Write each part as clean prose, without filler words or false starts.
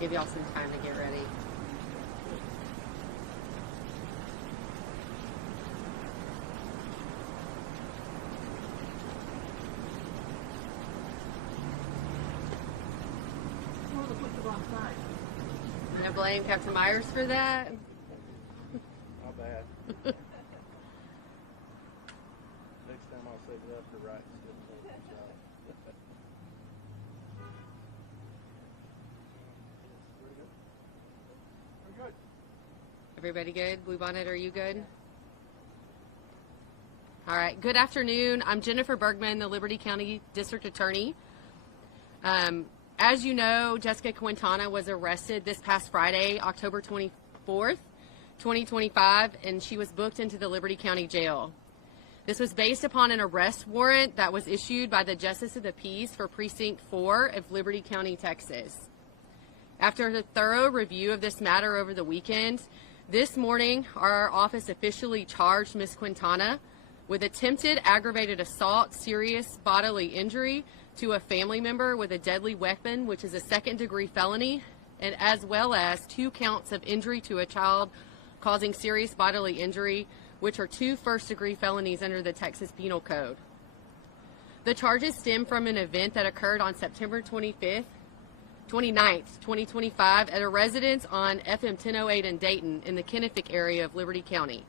Give y'all some time to get ready. I'm gonna blame Captain Meyers for that. Not bad. Next time I'll save it up for right instead of taking a shot. We're good. Everybody good? Blue Bonnet, are you good? All right. Good afternoon. I'm Jennifer Bergman, the Liberty County District Attorney. As you know, Jessica Quintana was arrested this past Friday, October 24th, 2025, and she was booked into the Liberty County Jail. This was based upon an arrest warrant that was issued by the Justice of the Peace for Precinct 4 of Liberty County, Texas. After a thorough review of this matter over the weekend, this morning our office officially charged Ms. Quintana with attempted aggravated assault, serious bodily injury to a family member with a deadly weapon, which is a second-degree felony, and as well as 2 counts of injury to a child causing serious bodily injury, which are 2 first-degree felonies under the Texas Penal Code. The charges stem from an event that occurred on September 29th, 2025 at a residence on FM 1008 in Dayton in the Kennefic area of Liberty County.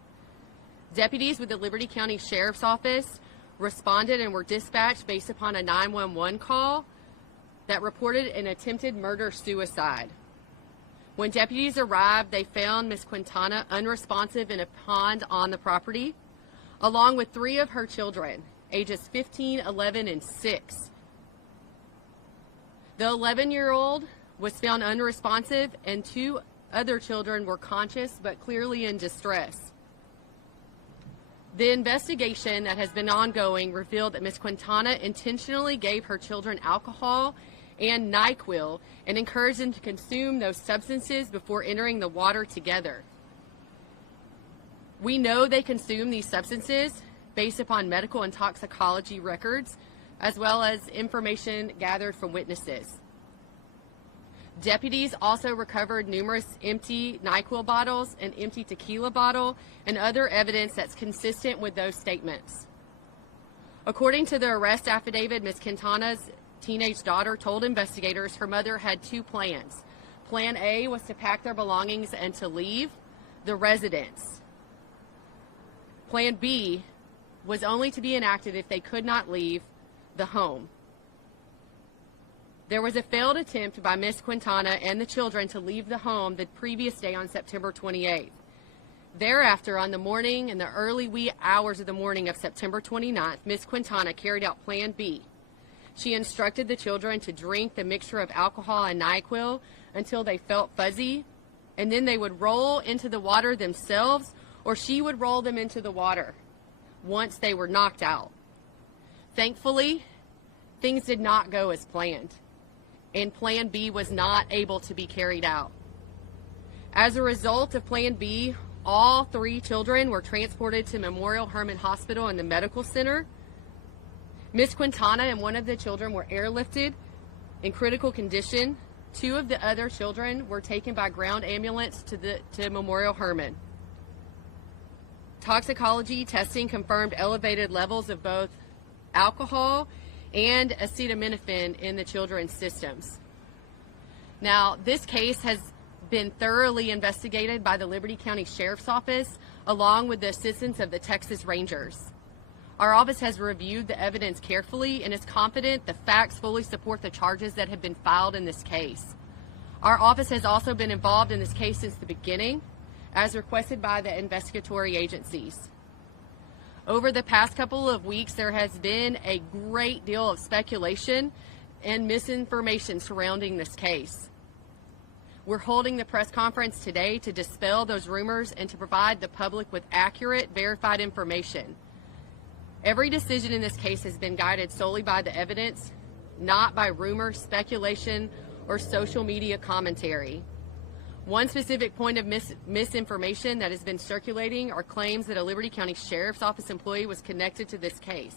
Deputies with the Liberty County Sheriff's Office responded and were dispatched based upon a 911 call that reported an attempted murder-suicide. When deputies arrived, they found Ms. Quintana unresponsive in a pond on the property, along with 3 of her children, ages 15, 11, and 6. The 11-year-old was found unresponsive, and 2 other children were conscious but clearly in distress. The investigation that has been ongoing revealed that Ms. Quintana intentionally gave her children alcohol and NyQuil and encouraged them to consume those substances before entering the water together. We know they consumed these substances based upon medical and toxicology records, as well as information gathered from witnesses. Deputies also recovered numerous empty NyQuil bottles, an empty tequila bottle, and other evidence that's consistent with those statements. According to the arrest affidavit, Ms. Quintana's teenage daughter told investigators her mother had 2 plans. Plan A was to pack their belongings and to leave the residence. Plan B was only to be enacted if they could not leave the home. There was a failed attempt by Ms. Quintana and the children to leave the home the previous day on September 28th. Thereafter, on the morning and the early wee hours of the morning of September 29th, Ms. Quintana carried out Plan B. She instructed the children to drink the mixture of alcohol and NyQuil until they felt fuzzy, and then they would roll into the water themselves, or she would roll them into the water once they were knocked out. Thankfully, things did not go as planned, and Plan B was not able to be carried out. As a result of Plan B, all 3 children were transported to Memorial Hermann Hospital and the medical center. Ms. Quintana and 1 of the children were airlifted in critical condition. 2 of the other children were taken by ground ambulance to Memorial Hermann. Toxicology testing confirmed elevated levels of both alcohol and acetaminophen in the children's systems. Now, this case has been thoroughly investigated by the Liberty County Sheriff's Office along with the assistance of the Texas Rangers. Our office has reviewed the evidence carefully and is confident the facts fully support the charges that have been filed in this case. Our office has also been involved in this case since the beginning, as requested by the investigatory agencies. Over the past couple of weeks, there has been a great deal of speculation and misinformation surrounding this case. We're holding the press conference today to dispel those rumors and to provide the public with accurate, verified information. Every decision in this case has been guided solely by the evidence, not by rumor, speculation, or social media commentary. One specific point of misinformation that has been circulating are claims that a Liberty County Sheriff's Office employee was connected to this case.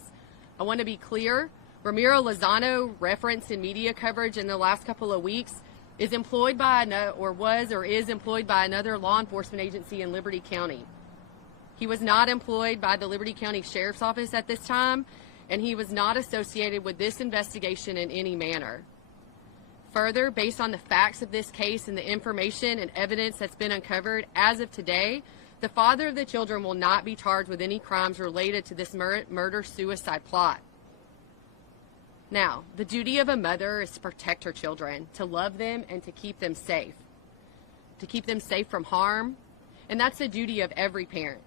I want to be clear, Ramiro Lozano, referenced in media coverage in the last couple of weeks, is employed by or was or is employed by another law enforcement agency in Liberty County. He was not employed by the Liberty County Sheriff's Office at this time, and he was not associated with this investigation in any manner. Further, based on the facts of this case and the information and evidence that's been uncovered as of today, the father of the children will not be charged with any crimes related to this murder-suicide plot. Now, the duty of a mother is to protect her children, to love them, and to keep them safe from harm, and that's the duty of every parent.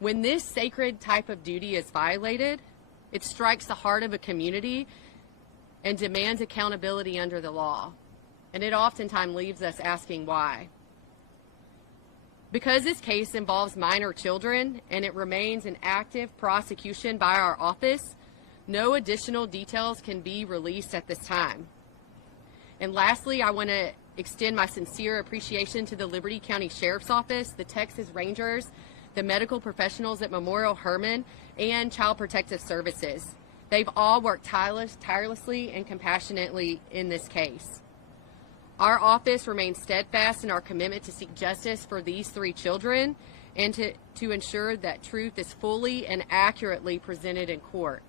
When this sacred type of duty is violated, it strikes the heart of a community and demands accountability under the law, and it oftentimes leaves us asking why. Because this case involves minor children and it remains an active prosecution by our office, no additional details can be released at this time. And lastly, I want to extend my sincere appreciation to the Liberty County Sheriff's Office, the Texas Rangers, the medical professionals at Memorial Hermann, and Child Protective Services. They've all worked tirelessly and compassionately in this case. Our office remains steadfast in our commitment to seek justice for these 3 children and to ensure that truth is fully and accurately presented in court.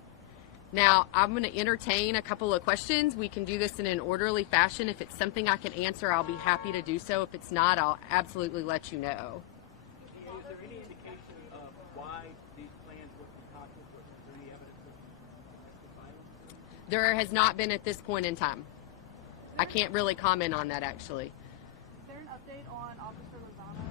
Now, I'm going to entertain a couple of questions. We can do this in an orderly fashion. If it's something I can answer, I'll be happy to do so. If it's not, I'll absolutely let you know. Is there any indication of why these plans were concocted? Was there any evidence of domestic violence? There has not been at this point in time. I can't really comment on that, actually. Is there an update on Officer Lozano?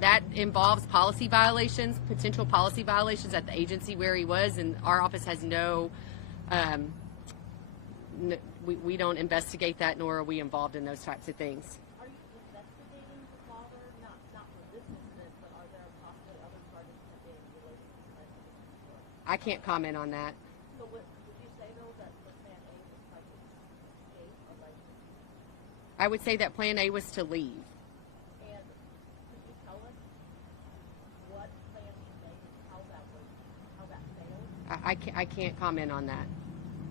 That involves policy violations, potential policy violations at the agency where he was, and our office has we don't investigate that, nor are we involved in those types of things. Are you investigating the father, not for this incident, but are there possibly other charges pending related to this incident? I can't comment on that. So would you say, though, that the plan A was trying to escape or like? I would say that plan A was to leave. And could you tell us what plan he made and how that failed? I can't comment on that.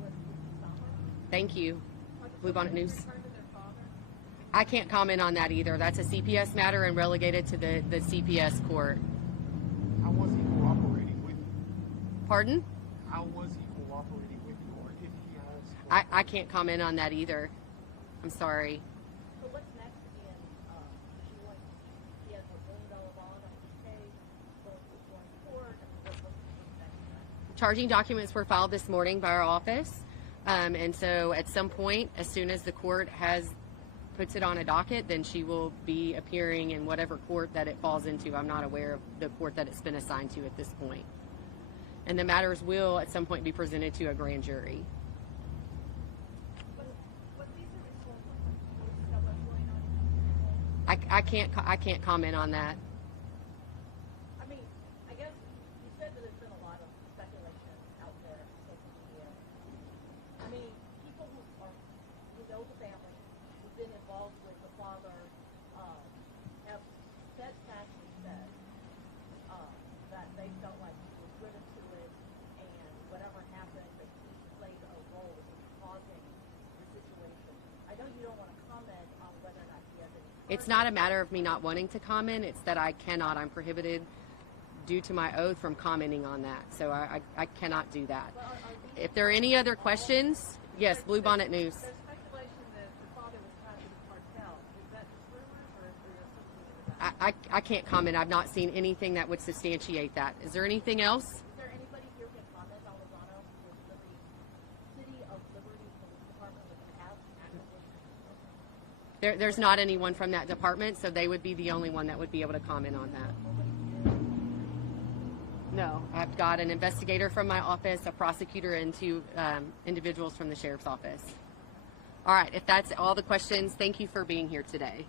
Would you stop her? Thank you. Bluebonnet News. Return to their father? I can't comment on that either. That's a CPS matter and relegated to the CPS court. How was he cooperating with you? Pardon? How was he cooperating with you, or if he has? I can't comment on that either. I'm sorry. So what's next in, he has a $1 billion bond on his case, going to court, and what's next? Charging documents were filed this morning by our office. And so at some point, as soon as the court puts it on a docket, then she will be appearing in whatever court that it falls into. I'm not aware of the court that it's been assigned to at this point. And the matters will at some point be presented to a grand jury. I can't comment on that. I mean, I guess you said that there's been a lot of speculation out there on social media. I mean, people who know the family, who've been involved with the father, have steadfastly said that they felt like he was driven to it, and whatever happened, that he played a role in causing the situation. I know you don't want to comment on whether or not he has any. It's not a matter of me not wanting to comment. It's that I'm prohibited due to my oath from commenting on that. So I cannot do that. Well, If there are any other questions, yes, Bluebonnet News. There's speculation that the father was tied to the cartel. Is that just rumors, or is there something to that? I can't comment. I've not seen anything that would substantiate that. Is there anything else? Is there anybody here who can comment on Lozano with Liberty, City of Liberty Police Department that have active listeners? There's not anyone from that department, so they would be the only one that would be able to comment on that. No, I've got an investigator from my office, a prosecutor, and 2 individuals from the sheriff's office. All right, if that's all the questions, thank you for being here today.